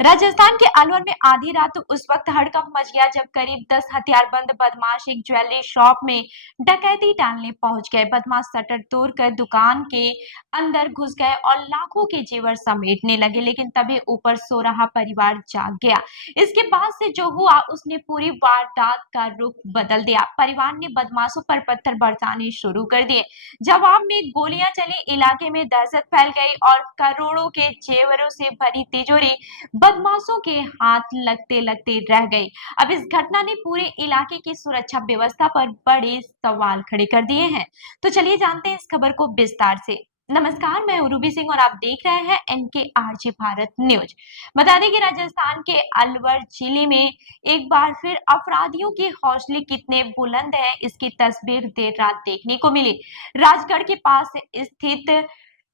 राजस्थान के अलवर में आधी रात उस वक्त हड़कंप मच गया जब करीब 10 हथियारबंद बदमाश एक ज्वेलरी शॉप में डकैती डालने पहुंच गए। बदमाश शटर तोड़कर दुकान के अंदर घुस गए और लाखों के जेवर समेटने लगे, लेकिन तभी ऊपर सो रहा परिवार जाग गया। इसके बाद से जो हुआ उसने पूरी वारदात का रुख बदल दिया। परिवार ने बदमाशों पर पत्थर बरसाने शुरू कर दिए। जवाब में गोलियां चली, इलाके में दहशत फैल गई और करोड़ों के जेवरों से भरी तिजोरी बदमाशों के हाथ लगते लगते रह गई। अब इस घटना ने पूरे इलाके की सुरक्षा व्यवस्था पर बड़े सवाल खड़े कर दिए हैं। तो चलिए जानते हैं इस खबर को विस्तार से। नमस्कार, मैं रूबी सिंह और आप देख रहे हैं NKRG भारत न्यूज। बता दें कि राजस्थान के अलवर जिले में एक बार फिर अपराधियों के हौसले कितने बुलंद हैं, इसकी तस्वीर देर रात देखने को मिली। राजगढ़ के पास स्थित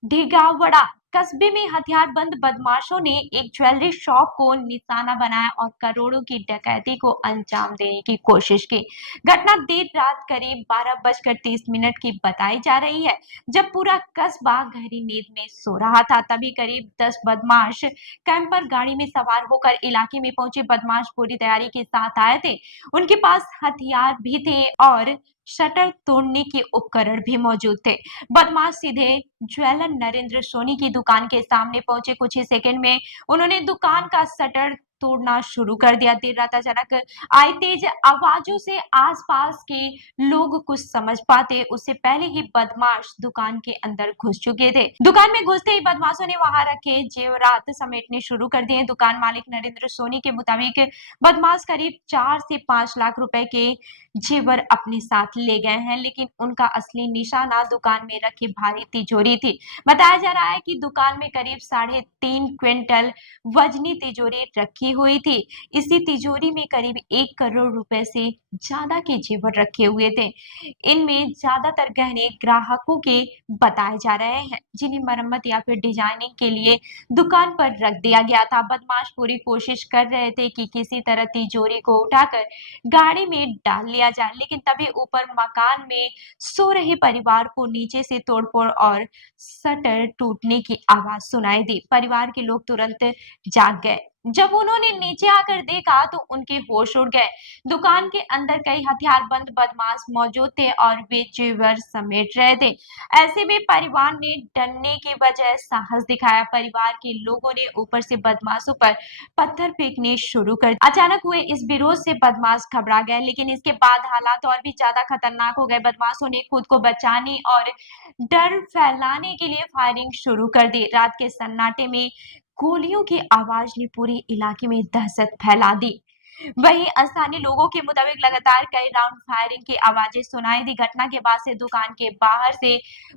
ढिगावड़ा कस्बे में हथियारबंद बदमाशों ने एक ज्वेलरी शॉप को निशाना बनाया और करोड़ों की डकैती को अंजाम देने की कोशिश की। घटना देर रात करीब 12:30 की बताई जा रही है, जब पूरा कस्बा गहरी नींद में सो रहा था। तभी करीब 10 बदमाश कैंपर गाड़ी में सवार होकर इलाके में पहुंचे। बदमाश पूरी तैयारी के साथ आए थे, उनके पास हथियार भी थे और शटर तोड़ने के उपकरण भी मौजूद थे। बदमाश सीधे ज्वेलर नरेंद्र सोनी की दुकान के सामने पहुंचे। कुछ ही सेकंड में उन्होंने दुकान का शटर तोड़ना शुरू कर दिया। देर रात अचानक आई तेज आवाजों से आसपास के लोग कुछ समझ पाते उससे पहले ही बदमाश दुकान के अंदर घुस चुके थे। दुकान में घुसते ही बदमाशों ने वहां रखे जेवरात समेटने शुरू कर दिए। दुकान मालिक नरेंद्र सोनी के मुताबिक बदमाश करीब 4 से 5 लाख रुपए के जेवर अपने साथ ले गए हैं, लेकिन उनका असली निशाना दुकान में रखी भारी तिजोरी थी। बताया जा रहा है कि दुकान में करीब 3.5 क्विंटल वजनी तिजोरी रखी हुई थी। इसी तिजोरी में करीब 1 करोड़ रुपए से ज्यादा के जेवर रखे हुए थे। इनमें ज्यादातर गहने ग्राहकों के बताए जा रहे हैं, जिन्हें मरम्मत या फिर डिजाइनिंग के लिए दुकान पर रख दिया गया था। बदमाश पूरी कोशिश कर रहे थे कि किसी तरह तिजोरी को उठाकर गाड़ी में डाल लिया जाए, लेकिन तभी ऊपर मकान में सो रहे परिवार को नीचे से तोड़फोड़ और शटर टूटने की आवाज सुनाई दी। परिवार के लोग तुरंत जाग गए। जब उन्होंने नीचे आकर देखा तो उनके होश उड़ गए। दुकान के अंदर कई हथियारबंद बदमाश मौजूद थे और वे जेवर समेट रहे थे। ऐसे में परिवार ने डरने की बजाय साहस दिखाया। परिवार के लोगों ने ऊपर से बदमाशों पर पत्थर फेंकने शुरू कर। अचानक हुए इस विरोध से बदमाश घबरा गए, लेकिन इसके बाद हालात और भी ज्यादा खतरनाक हो गए। बदमाशों ने खुद को बचाने और डर फैलाने के लिए फायरिंग शुरू कर दी। रात के सन्नाटे में गोलियों की आवाज ने पूरे इलाके में दहशत फैला दी। वहीं स्थानीय लोगों के मुताबिक लगातार कई राउंड फायरिंग की आवाजें सुनाई दी। घटना के बाद से दुकान के बाहर से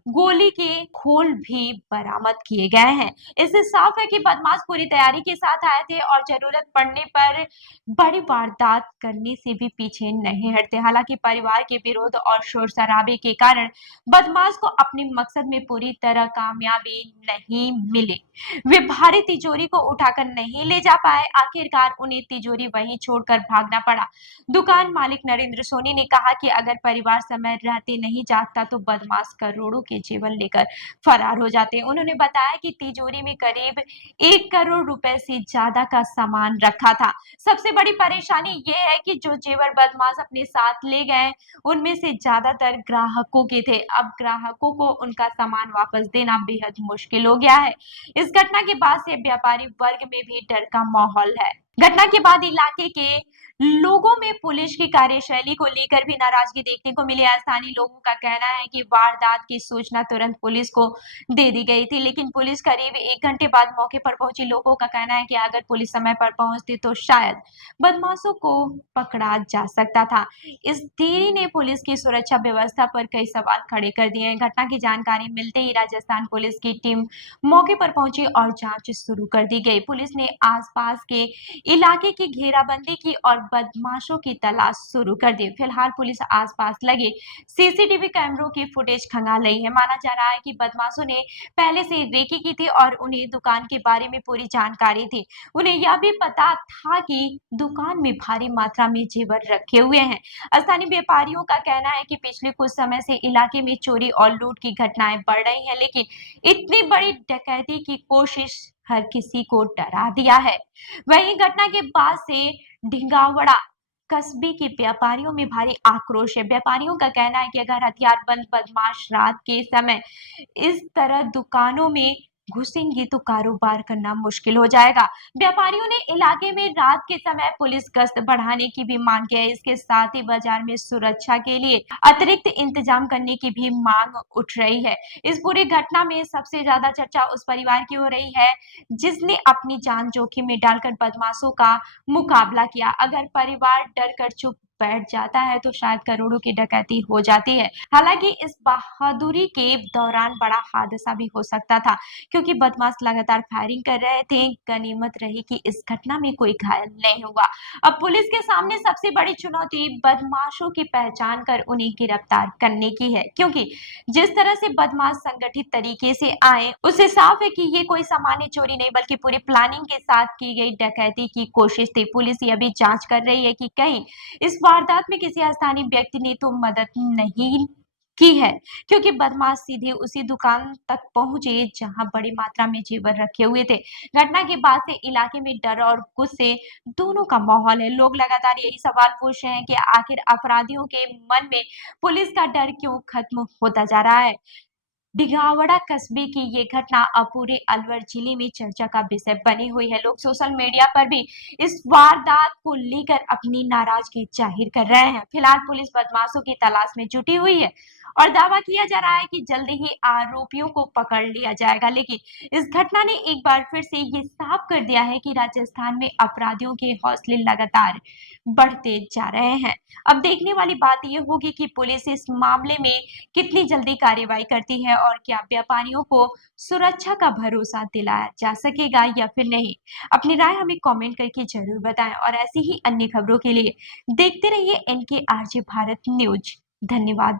गोली के खोल भी बरामद किए गए हैं। इससे साफ है कि बदमाश पूरी तैयारी के साथ आए थे और जरूरत पड़ने पर बड़ी वारदात करने से भी पीछे नहीं हटते। हालांकि परिवार के विरोध और शोर शराबे के कारण बदमाश को अपने मकसद में पूरी तरह कामयाबी नहीं मिली। वे भारी तिजोरी को उठाकर नहीं ले जा पाए। आखिरकार उन्हें तिजोरी वहीं छोड़कर भागना पड़ा। दुकान मालिक नरेंद्र सोनी ने कहा कि अगर परिवार समय रहते नहीं जागता तो बदमाश करोड़ों के जीवन लेकर फरार हो जाते। उन्होंने बताया कि तिजोरी में करीब 1 करोड़ रुपए से ज्यादा का सामान रखा था। सबसे बड़ी परेशानी ये है कि जो जेवर बदमाश अपने साथ ले गए उनमें से ज्यादातर ग्राहकों के थे। अब ग्राहकों को उनका सामान वापस देना बेहद मुश्किल हो गया है। इस घटना के बाद से व्यापारी वर्ग में भी डर का माहौल है। घटना के बाद इलाके के लोगों में पुलिस की कार्यशैली को लेकर भी नाराजगी देखने को मिली। स्थानीय लोगों का कहना है कि वारदात की सूचना तुरंत पुलिस को दे दी गई थी, लेकिन पुलिस करीब 1 घंटे बाद मौके पर पहुंची। लोगों का कहना है कि अगर पुलिस समय पर पहुंचती तो शायद बदमाशों को पकड़ा जा सकता था। इस देरी ने पुलिस की सुरक्षा व्यवस्था पर कई सवाल खड़े कर दिए हैं। घटना की जानकारी मिलते ही राजस्थान पुलिस की टीम मौके पर पहुंची और जांच शुरू कर दी गई। पुलिस ने आसपास के इलाके की घेराबंदी की और बदमाशों की तलाश शुरू कर दी। फिलहाल पुलिस आसपास लगे सीसीटीवी कैमरों की फुटेज खंगाल रही है। माना जा रहा है कि बदमाशों ने पहले से रेकी की थी और उन्हें दुकान के बारे में पूरी जानकारी थी। उन्हें यह भी पता था कि दुकान में भारी मात्रा में जेवर रखे हुए हैं। स्थानीय व्यापारियों का कहना है कि पिछले कुछ समय से इलाके में चोरी और लूट की घटनाएं बढ़ रही हैं, लेकिन इतनी बड़ी डकैती की कोशिश हर किसी को डरा दिया है। वहीं घटना के बाद से ढिंगावड़ा कस्बे के व्यापारियों में भारी आक्रोश है। व्यापारियों का कहना है कि अगर हथियारबंद बदमाश रात के समय इस तरह दुकानों में घुसेंगी तो कारोबार करना मुश्किल हो जाएगा। व्यापारियों ने इलाके में रात के समय पुलिस गश्त बढ़ाने की भी मांग की है। इसके साथ ही बाजार में सुरक्षा के लिए अतिरिक्त इंतजाम करने की भी मांग उठ रही है। इस पूरी घटना में सबसे ज्यादा चर्चा उस परिवार की हो रही है जिसने अपनी जान जोखिम में डालकर बदमाशों का मुकाबला किया। अगर परिवार डर कर चुप बैठ जाता है तो शायद करोड़ों की डकैती हो जाती है। हालांकि इस बहादुरी के दौरान बड़ा हादसा भी हो सकता था, क्योंकि बदमाश लगातार फायरिंग कर रहे थे। गनीमत रही कि इस घटना में कोई घायल नहीं हुआ। अब पुलिस के सामने सबसे बड़ी चुनौती बदमाशों की पहचान कर उन्हें गिरफ्तार करने की है, क्योंकि जिस तरह से बदमाश संगठित तरीके से आए, उससे साफ है कि ये कोई सामान्य चोरी नहीं बल्कि पूरी प्लानिंग के साथ की गई डकैती की कोशिश थी। पुलिस ये भी जांच कर रही है कि कहीं इस वारदात में किसी स्थानीय व्यक्ति ने तो मदद नहीं की है, क्योंकि बदमाश सीधे उसी दुकान तक पहुंचे जहां बड़ी मात्रा में जेवर रखे हुए थे। घटना के बाद से इलाके में डर और गुस्से दोनों का माहौल है। लोग लगातार यही सवाल पूछ रहे हैं कि आखिर अपराधियों के मन में पुलिस का डर क्यों खत्म होता जा रहा है। दिघावड़ा कस्बे की ये घटना अब पूरे अलवर जिले में चर्चा का विषय बनी हुई है। लोग सोशल मीडिया पर भी इस वारदात को लेकर अपनी नाराजगी जाहिर कर रहे हैं। फिलहाल पुलिस बदमाशों की तलाश में जुटी हुई है और दावा किया जा रहा है कि जल्दी ही आरोपियों को पकड़ लिया जाएगा। लेकिन इस घटना ने एक बार फिर से ये साफ कर दिया है कि राजस्थान में अपराधियों के हौसले लगातार बढ़ते जा रहे हैं। अब देखने वाली बात यह होगी कि पुलिस इस मामले में कितनी जल्दी कार्रवाई करती है और क्या व्यापारियों को सुरक्षा का भरोसा दिलाया जा सकेगा या फिर नहीं। अपनी राय हमें कमेंट करके जरूर बताएं और ऐसी ही अन्य खबरों के लिए देखते रहिए NKRJ भारत न्यूज। धन्यवाद।